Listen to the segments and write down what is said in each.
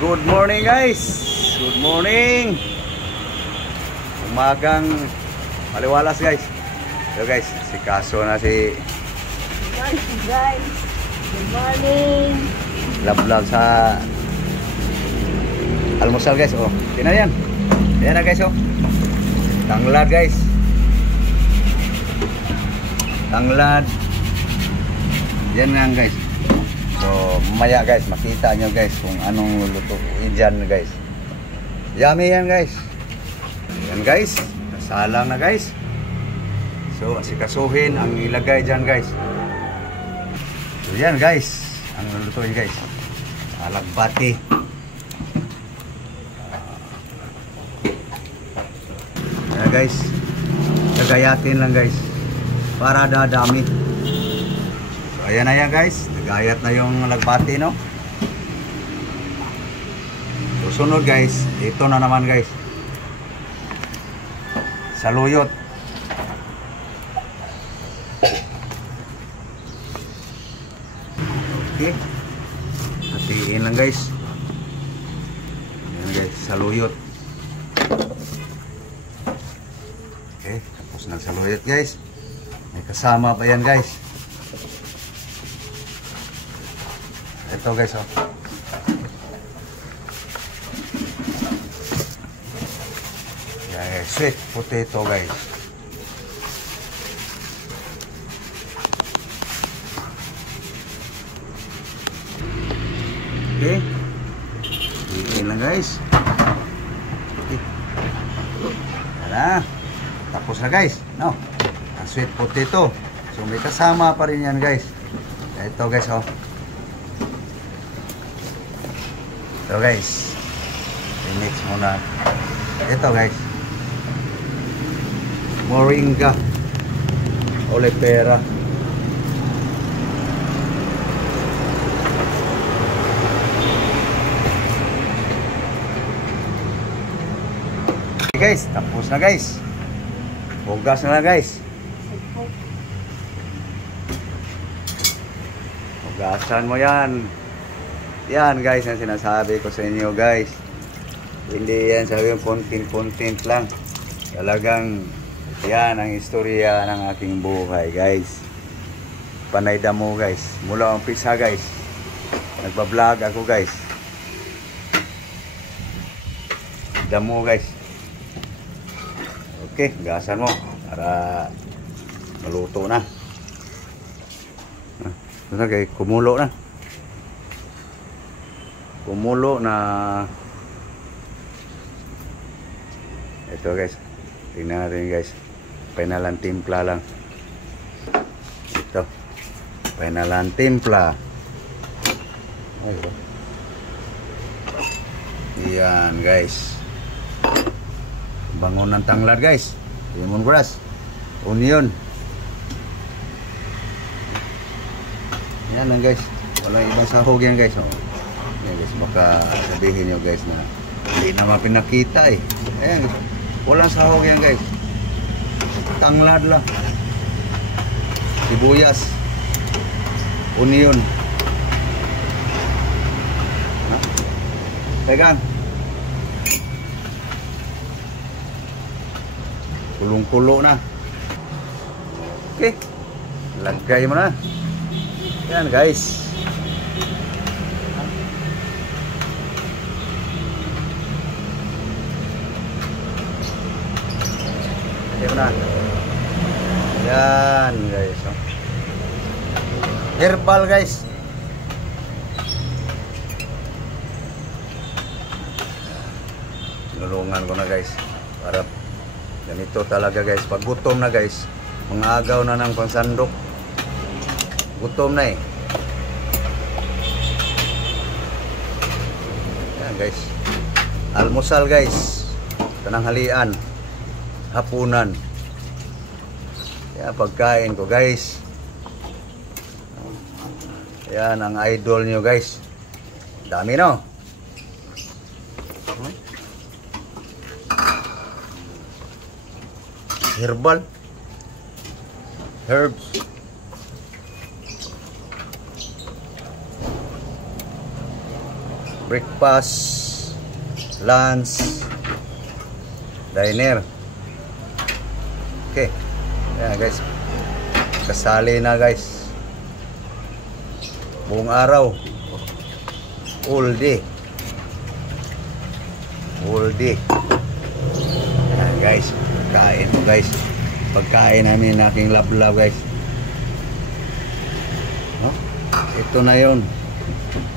Good morning guys. Good morning. Umagang maliwalas guys. So guys, si Kaso na si guys. Good morning. Lablab sa almusal guys. Oh, tingnan yan. Ayan na guys oh. Tanglad guys. Tanglad. Yan nga guys. So, mamaya guys, makita nyo guys kung anong lulutuin dyan guys. Yummy yan guys. Yan guys, nasalang na guys. So, asikasuhin ang ilagay dyan guys. So, yan guys, ang lulutuin guys. Alagbati. Yan guys, gagayatin lang guys. Para dadami. So, ayan na yan guys. Nagayat na yung alagbati, no? Susunod guys, ito na naman guys. Saluyot. Okay. Hatiin lang guys. Ayan guys, saluyot. Okay, tapos ng saluyot guys. May kasama pa yan guys. Ito guys oh. Yeah, sweet potato guys. Okay. Ini lang guys. Okay. Tara. Tapos na guys. No. Ang sweet potato. So may kasama pa rin yan guys. Ito guys oh. So guys, i-mix muna. Ito guys, moringa oleifera pera. Okay guys, tapos na guys. Hugas na guys. Hugasan mo yan. Yan guys, ang sinasabi ko sa inyo guys. Hindi yan sabi yung content lang. Talagang yan ang istorya ng aking buhay guys. Panay damo guys. Mula umpisa guys. Nagbablog ako guys. Damo guys. Okay, gasan mo para maluto na. Ito guys, kumulo na. Kumulo na. Ito guys, tingnan natin guys, penalan timpla lang. Ito penalan timpla. Yan guys, bangon ng tanglad guys, lemongrass, onion. Yan lang guys, walang ibang sahog yan guys oh. Yan guys, baka sabihin nyo guys na hindi naman pinakita eh. Ayan, walang sahog yan guys. Tanglad lang. Sibuyas. Onion. Pegang. Kulong-kulo na. Okay. Lagay mo na. Yan guys. Na. Yan guys oh. Herbal guys. Nulungan ko na guys para ganito talaga guys. Pag gutom na guys, mga agaw na ng pansandok. Gutom na eh. Yan guys, almusal guys, tananghalian, hapunan. Yan, pagkain ko guys. Yan ang idol nyo guys. Dami no. Herbal. Herbs. breakfast, lunch, diner. Okay. Ayan guys. Kasali na guys. Buong araw. All day. All day. Ayan guys. Kain mo guys. Pagkain namin aking love guys. No? Ito na yon.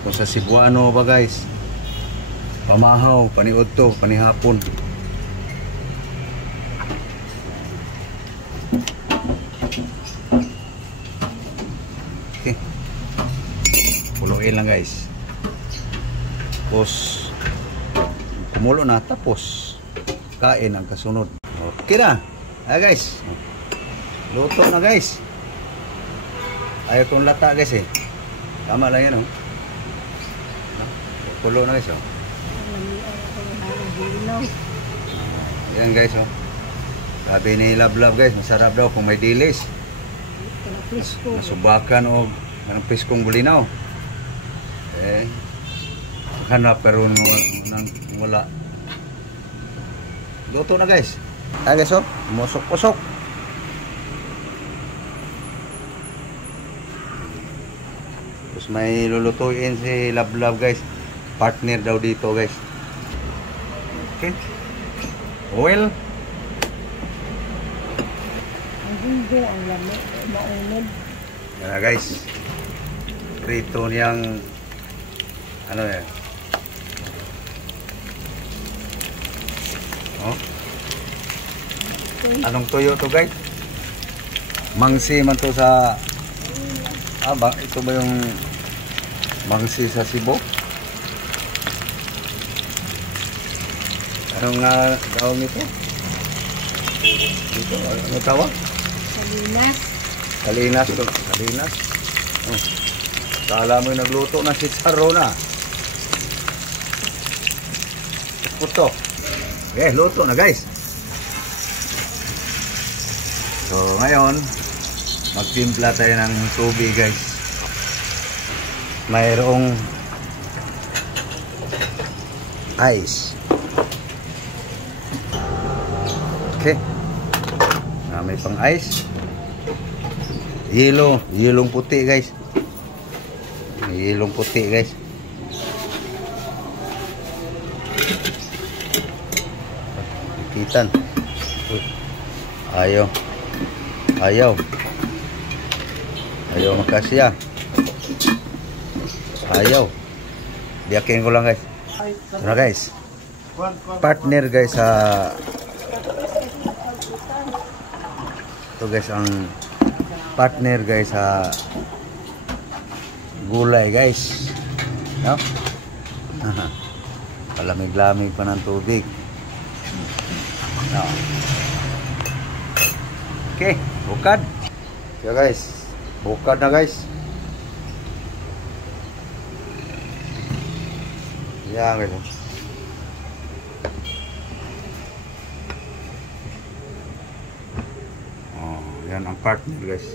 Kung sa Cebuano ba guys. Pamahaw, paniudto, panihapon. Okay. Puluin lang guys. Tapos kumulo na, tapos kain ang kasunod. Okay na. Guys. Luto na guys. Ayaw kong lata guys eh. Tama lang yan oh. Kulo na guys oh. Ayan guys oh. Sabi ni Love guys, masarap daw kung may dilis. Nasubakan o ng piskong bulinaw. Eh, hanap pero wala. Luto na guys. Guys oh, musok-pusok. Tapos may lulutuin si Love guys. Partner daw dito guys. Okay. Oil. Hindi, ang lamig, mainit. Yan na guys. Prito niyang ano yan. Oh. Anong tuyo to guys? Mangsi man to sa ito ba yung mangsi sa Cebu? Anong tawag nito? Dito, ano tawag? Salinas. Salinas to. Salinas. Oh. Kala mo yung nagluto na si Charo na. Puto. Okay, luto na guys. So ngayon, magtimpla tayo ng tubig guys. Mayroong ice. Okay. May pang ice. Yelong puti guys. Yelong puti guys. Ikitan. Ayaw makasya. Biyakin ko lang guys. Ano guys, partner guys sa ito guys, ang partner guys sa gulay guys, no? Palamig-lamig pa ng tubig, no? Okay, bukad. So guys, bukad na guys. Yan guys. Yan ang partner guys.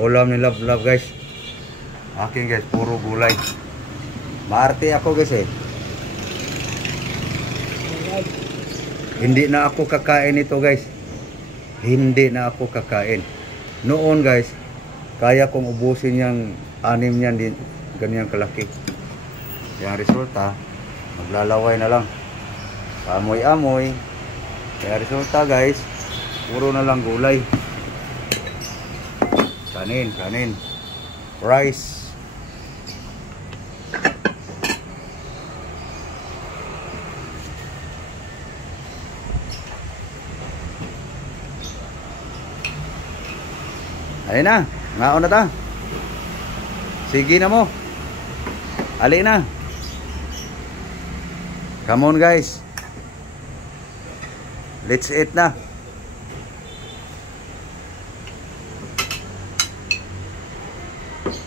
Ulam ni Love guys. Akin guys, puro gulay. Maarte ako guys eh. Hindi na ako kakain ito guys. Hindi na ako kakain. Noon guys, kaya kong ubusin yung 6 niyan din, ganyan kalaki. Yung resulta, maglalaway na lang. Amoy-amoy. Kaya resulta guys, puro na lang gulay. Kanin. Rice. Ayun na, ngaon na ta. Sige na mo. Ali na. Come on guys. Let's eat na.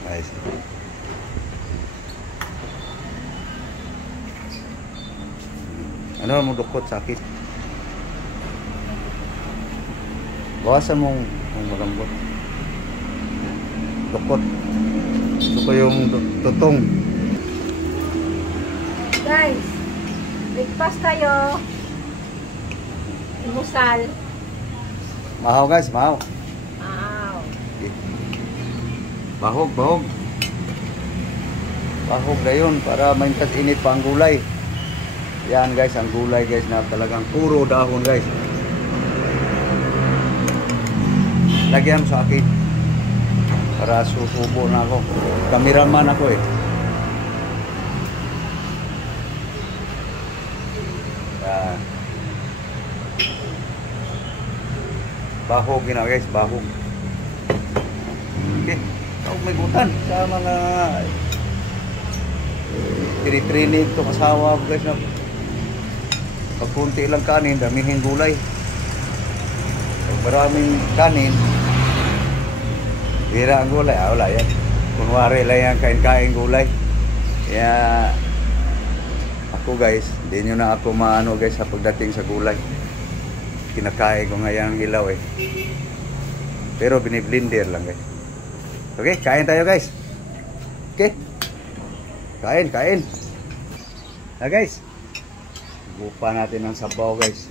Nice. Ano mo dukot sakit? Bawasan mong malambot. Dukot. ko yung tutong. Guys, breakfast tayo. Imusal. Mahaw guys, mahaw. Wow. Bahog, bahog. Bahog na yun para maintas init pa ang gulay. Yan guys, ang gulay guys na talagang puro dahon guys. Lagyan mo sa akin. Para susubo na ako. Kameraman ako eh. Bahog yun na guys, bahog. Okay, tawag may gutan sa mga tinitrinig to kasawa guys na pag kunti lang kanin, damihin gulay. Pag maraming kanin, bira ang gulay, wala yan. Kunwari lang yan, kain-kain gulay. Kaya ako guys, hindi nyo na ako maano guys sa pagdating sa gulay. Kinakain ko ngayon ang ilaw eh. Pero biniblender lang guys. Okay, kain tayo guys. Okay. Kain, kain. Na guys. Bupa natin ng sabaw guys.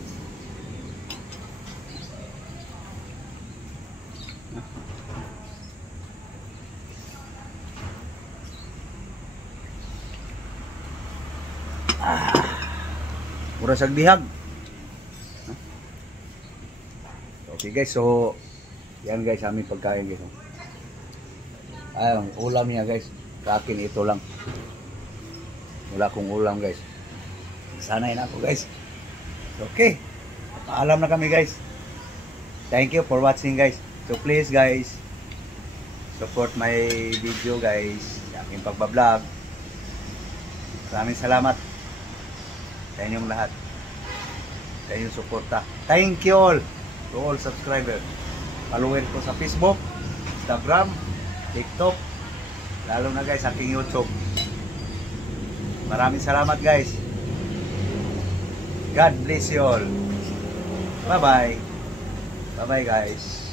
Mura sagdihag. Okay guys, so yan guys aming pagkain guys. Ayun, ulam niya guys. Sa akin ito lang. Wala akong ulam guys. Sanay na ako guys. Okay. Paalam na kami guys. Thank you for watching guys. So please guys, support my video guys. Sa aking pagbablog. Maraming salamat sa inyong lahat. Sa inyong suporta. Thank you all to all subscribers. Follower ko sa Facebook, Instagram, TikTok, lalo na guys aking YouTube. Maraming salamat guys. God bless you all. Bye bye. Bye bye guys.